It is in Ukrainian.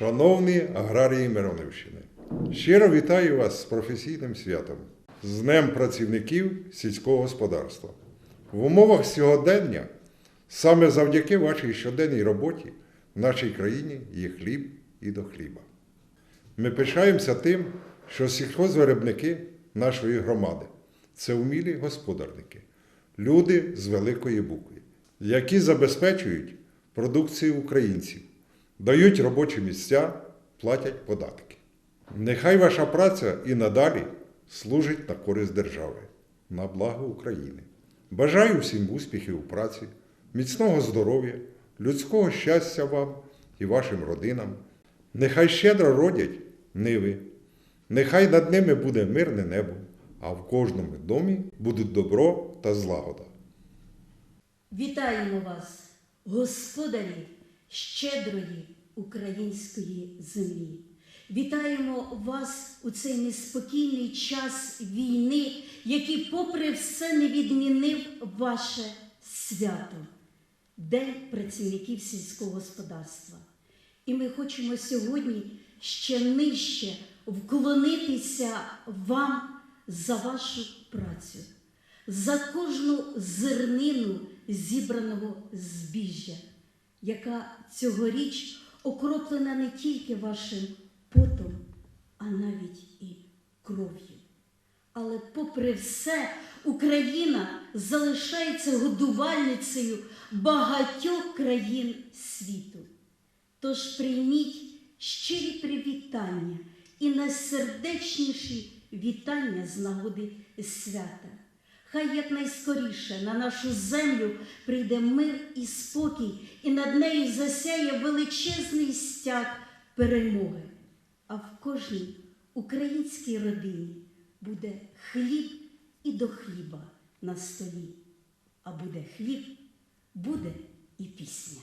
Шановні аграрії Миронівщини, щиро вітаю вас з професійним святом, з Днем працівників сільського господарства. В умовах сьогодення саме завдяки вашій щоденній роботі в нашій країні є хліб і до хліба. Ми пишаємося тим, що сільхозвиробники нашої громади це вмілі господарники, люди з великої букви, які забезпечують продукцію українців, дають робочі місця, платять податки. Нехай ваша праця і надалі служить на користь держави, на благо України. Бажаю всім успіхів у праці, міцного здоров'я, людського щастя вам і вашим родинам. Нехай щедро родять ниви, нехай над ними буде мирне небо, а в кожному домі будуть добро та злагода. Вітаємо вас, господарі щедрої української землі. Вітаємо вас у цей неспокійний час війни, який, попри все, не відмінив ваше свято День працівників сільського господарства. І ми хочемо сьогодні ще нижче вклонитися вам за вашу працю за кожну зернину зібраного збіжжя, яка цьогоріч окроплена не тільки вашим потом, а навіть і кров'ю. Але попри все, Україна залишається годувальницею багатьох країн світу. Тож прийміть щирі привітання і найсердечніші вітання з нагоди свята. Хай якнайскоріше на нашу землю прийде мир і спокій, і над нею засяє величезний стяг перемоги. А в кожній українській родині буде хліб і до хліба на столі. А буде хліб, буде і пісня.